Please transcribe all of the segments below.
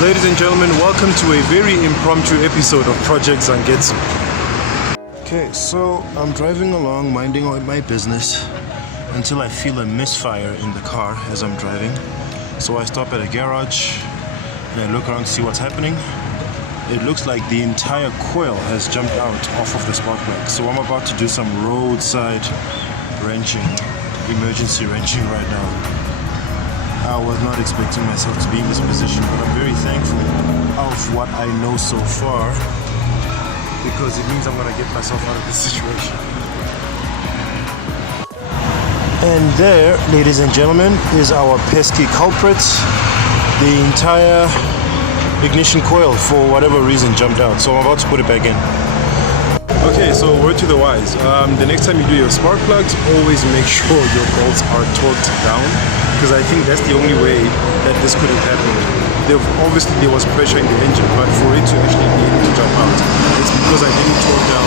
Ladies and gentlemen, welcome to a very impromptu episode of Project Zangetsu. Okay, so I'm driving along, minding my business until I feel a misfire in the car as I'm driving. So I stop at a garage and I look around to see what's happening. It looks like the entire coil has jumped out off of the spark plug. So I'm about to do some roadside wrenching, emergency wrenching right now. I was not expecting myself to be in this position, but I'm very thankful of what I know so far, because it means I'm going to get myself out of this situation. And there, ladies and gentlemen, is our pesky culprit. The entire ignition coil, for whatever reason, jumped out. So I'm about to put it back in. Okay, so word to the wise. The next time you do your spark plugs, always make sure your bolts are torqued down, because I think that's the only way that this could have happened. Obviously there was pressure in the engine, but for it to actually be able to jump out, it's because I didn't torque down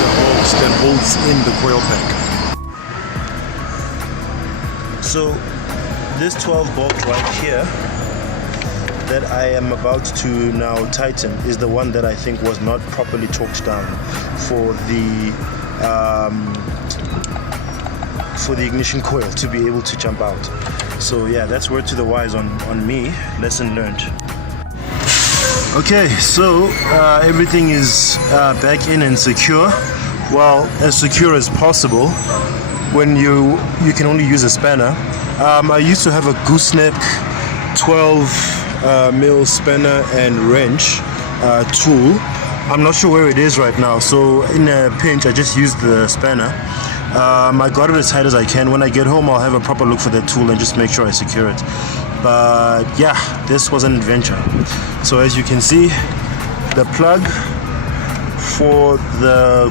the bolts that holds in the coil pack. So this 12 bolt right here that I am about to now tighten is the one that I think was not properly torqued down for the ignition coil to be able to jump out. So yeah, that's word to the wise on me. Lesson learned. Okay, so everything is back in and secure. Well, as secure as possible. When you can only use a spanner. I used to have a gooseneck 12 mil spanner and wrench tool. I'm not sure where it is right now, so in a pinch I just used the spanner. I got it as tight as I can. When I get home, I'll have a proper look for that tool and just make sure I secure it. But yeah, this was an adventure. So as you can see, the plug for the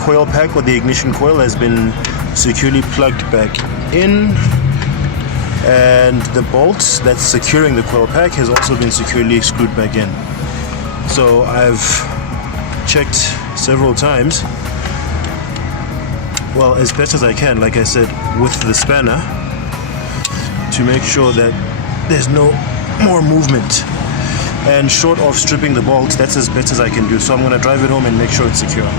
coil pack or the ignition coil has been securely plugged back in, and the bolt that's securing the coil pack has also been securely screwed back in. So I've checked several times, well, as best as I can, like I said, with the spanner, to make sure that there's no more movement. And short of stripping the bolts, that's as best as I can do. So I'm going to drive it home and make sure it's secure.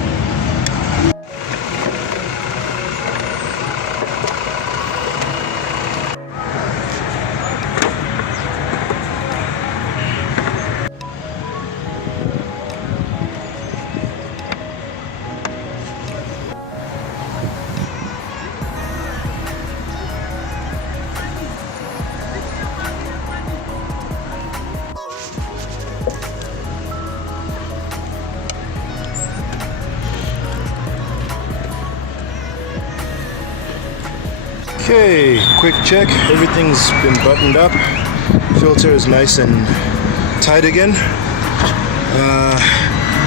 Okay, quick check. Everything's been buttoned up. Filter is nice and tight again.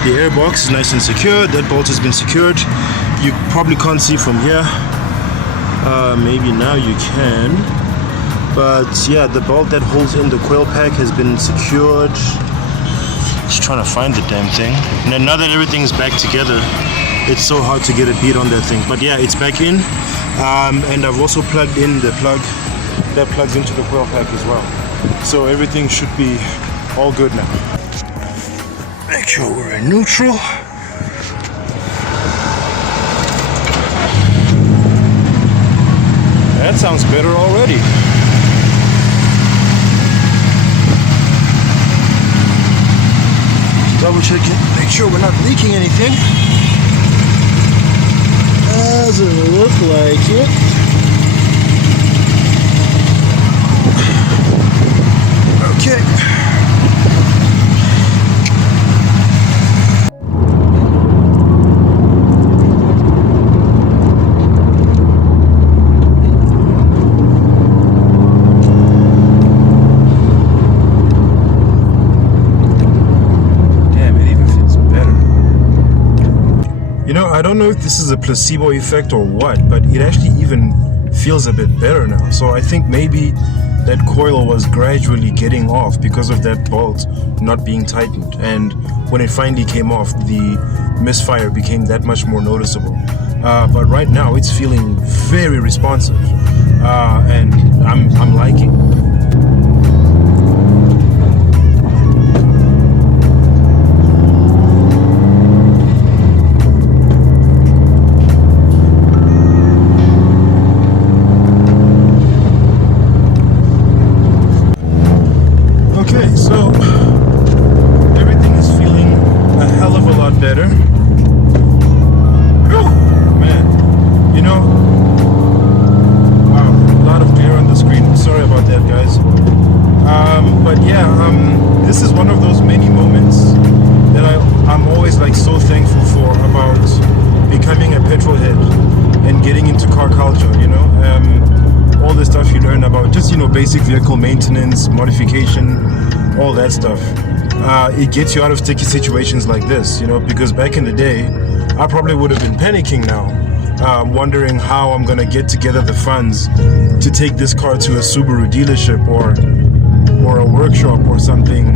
The air box is nice and secure. That bolt has been secured. You probably can't see from here. Maybe now you can. But yeah, the bolt that holds in the coil pack has been secured. Just trying to find the damn thing. And then now that everything's back together, it's so hard to get a beat on that thing. But yeah, it's back in. And I've also plugged in the plug that plugs into the coil pack as well. So everything should be all good now. Make sure we're in neutral. That sounds better already. Double check it, make sure we're not leaking anything. Doesn't look like it. Okay. I don't know if this is a placebo effect or what, but it actually even feels a bit better now. So I think maybe that coil was gradually getting off because of that bolt not being tightened. And when it finally came off, the misfire became that much more noticeable. But right now it's feeling very responsive, and I'm liking. into car culture, you know. All the stuff you learn about just, you know, basic vehicle maintenance, modification, all that stuff. It gets you out of sticky situations like this, you know, because back in the day, I probably would have been panicking now, wondering how I'm gonna get together the funds to take this car to a Subaru dealership or a workshop or something,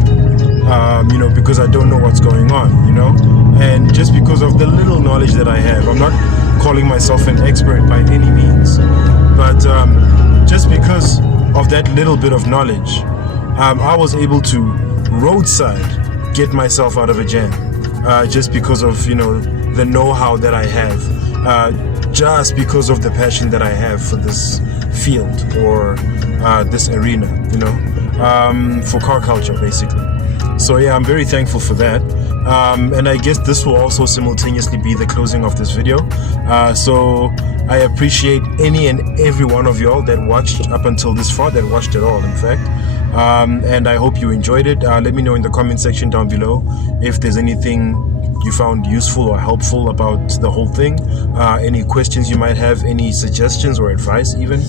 you know, because I don't know what's going on, you know. And just because of the little knowledge that I have, I'm not calling myself an expert by any means, but just because of that little bit of knowledge, I was able to roadside get myself out of a jam, just because of, you know, the know-how that I have, just because of the passion that I have for this field or this arena, you know, for car culture basically. So yeah, I'm very thankful for that. And I guess this will also simultaneously be the closing of this video. So I appreciate any and every one of y'all that watched up until this far, that watched it all in fact. And I hope you enjoyed it. Let me know in the comment section down below if there's anything you found useful or helpful about the whole thing, any questions you might have, any suggestions or advice even.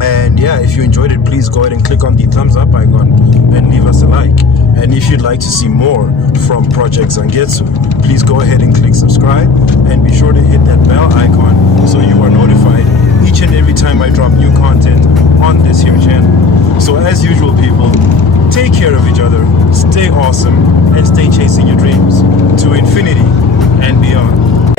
And yeah, if you enjoyed it, please go ahead and click on the thumbs up icon and leave us a like. And if you'd like to see more from Project Zangetsu, please go ahead and click subscribe and be sure to hit that bell icon so you are notified each and every time I drop new content on this here channel. So as usual, people, take care of each other, stay awesome, and stay chasing your dreams to infinity and beyond.